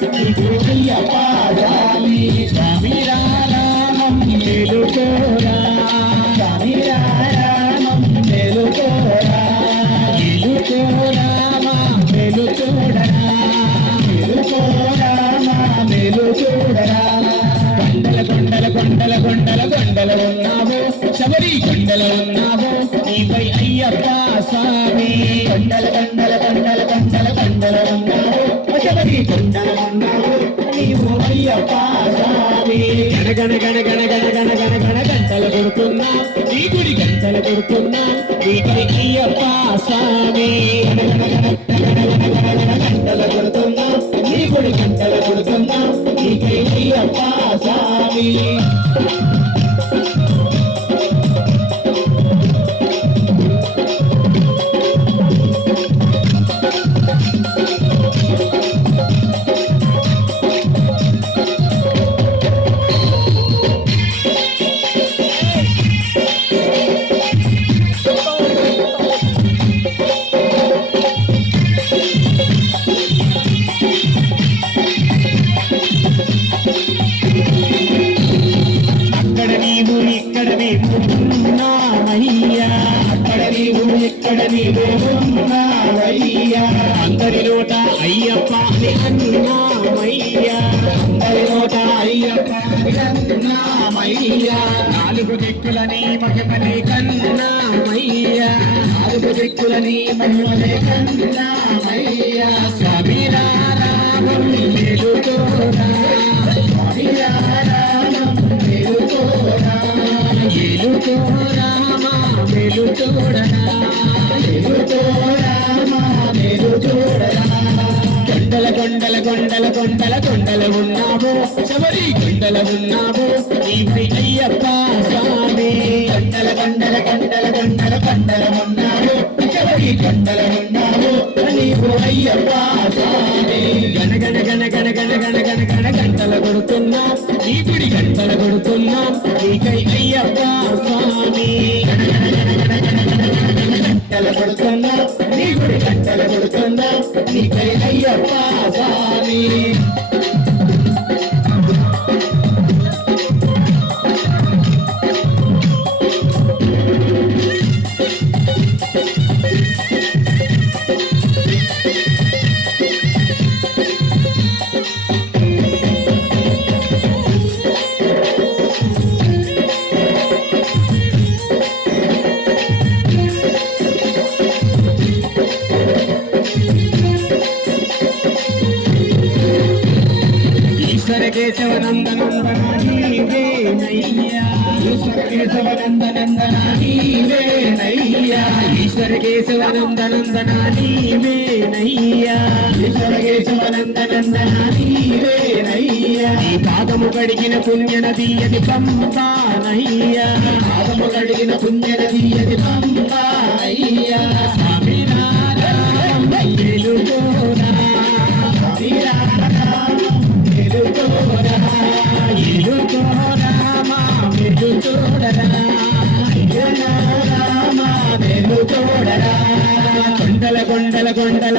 కొడుతున్నా స్వామి రామం మేలుకోరా స్వామి రామం కొండల కొండల కొండల కొండల కొండల ఉన్నావు శబరి కొండల ఉన్నావు నీపై అయ్యప్ప స్వామి. కొండల కొండల కొండల గణ గణ గణ గణ గణ గణ గణ గంటలు కొడుతున్నా నీ గుడి గంటలు కొడుతున్నా నీ గుడికి అప్ప స్వామి గణ గణ గణ గణ గణ గణ గణ గంటలు కొడుతున్నా నీ గుడి గంటలు కొడుతున్నా నీ గుడికి అప్ప స్వామి ఉన్నావయ్యా అక్కడ నీవు ఇక్కడ నీవు ఉన్నావయ్యా అందరి నోట అయ్యప్ప అని అన్నామయ్యా. అందరి నోట అయ్యప్ప అని అన్నామయ్యా నాలుగు దిక్కులని మహిమనే కన్నామయ్యా నాలుగు దిక్కులని మహిమనే కన్నామయ్యా కొండల కొండల కొండల కొండల కొండల ఉన్నావు శబరి కొండల ఉన్నావు ఇవి అయ్యప్ప స్వామి కొండల కొండల కొండల కొండల కొండల ఉన్నావు శబరి కొండల ఉన్నావు నీవు అయ్యప్ప స్వామి గణ గణ గణ గణ గణ గణ గణ కనబడుతున్నా నీతుడి కనబడుతున్నా నీకై అయ్యప్ప స్వామి. కనబడుతున్నా నీ గుడి కనబడుతున్నా నీకై అయ్యప్ప స్వామి. సర్వేశ్వరందనందనా నీవేనయ్యా సర్వేశ్వరందనందనా నీవేనయ్యా సర్వేశ్వరందనందనా నీవేనయ్యా సర్వేశ్వరందనందనా నీవేనయ్యా ఈ పాదము కడిగిన పుణ్య నది అది పంపానయ్యా పాదము కడిగిన పుణ్య నది అది పంపానయ్యా స్వామి రారా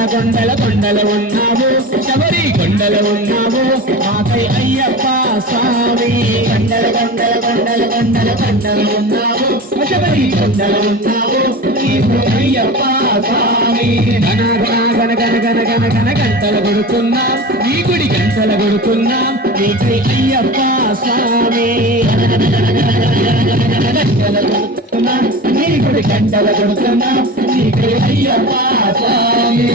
కొండల కొండల కొండల కొండల ఉన్నావు శబరి కొండల ఉన్నావు మాపై అయ్యప్ప స్వామి. కొండల కొండల కొండల కొండల కొండలు ఉన్నావు శబరి కొండల ఉన్నావు నీవు స్వామి గణ గణ గణ గణ గణ గణ గణ గంటల కొడుతున్నా నీ గుడి నీకై అయ్యప్ప స్వామి నీ గుడి నీకై అయ్యప్ప స్వామి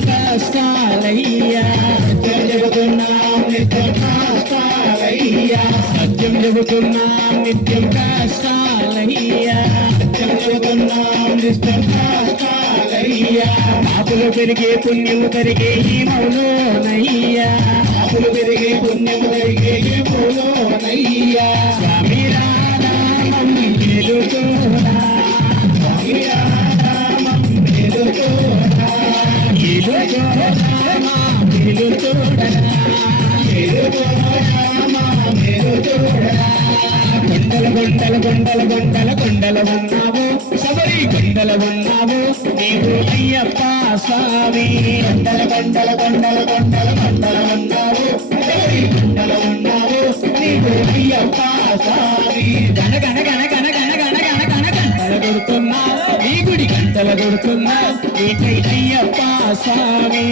కష్టాలయ్యా. సత్యం చెబుతున్నాం నిత్యం కాస్తాలయ్యా సత్యం చెబుతున్నాం నిత్యం కష్టాలయ్యా. సత్యం చెబుతున్నాం నిత్యం కాస్తాలయ్యా పాపులు పెరిగే పుణ్యము పెరిగే ఈ మౌలోనయ్యా పాపులు పెరిగే పుణ్యము పెరిగే మౌలో వెలుగురా వెలుగురా వెలుగురా కొండల కొండల కొండల కొండల కొండల ఉన్నావు శబరి కొండల ఉన్నావు నీవు అయ్యప్ప స్వామి కొండల కొండల కొండల కొండల కొండల ఉన్నావు శబరి కొండల ఉన్నావు నీవు అయ్యప్ప స్వామి గణ గణ గణ గణ గణ గణ గణ గణ గంటల కొడుతున్నావు నీ గుడి గంటల కొడుతున్నావు నీకై అయ్యప్ప స్వామి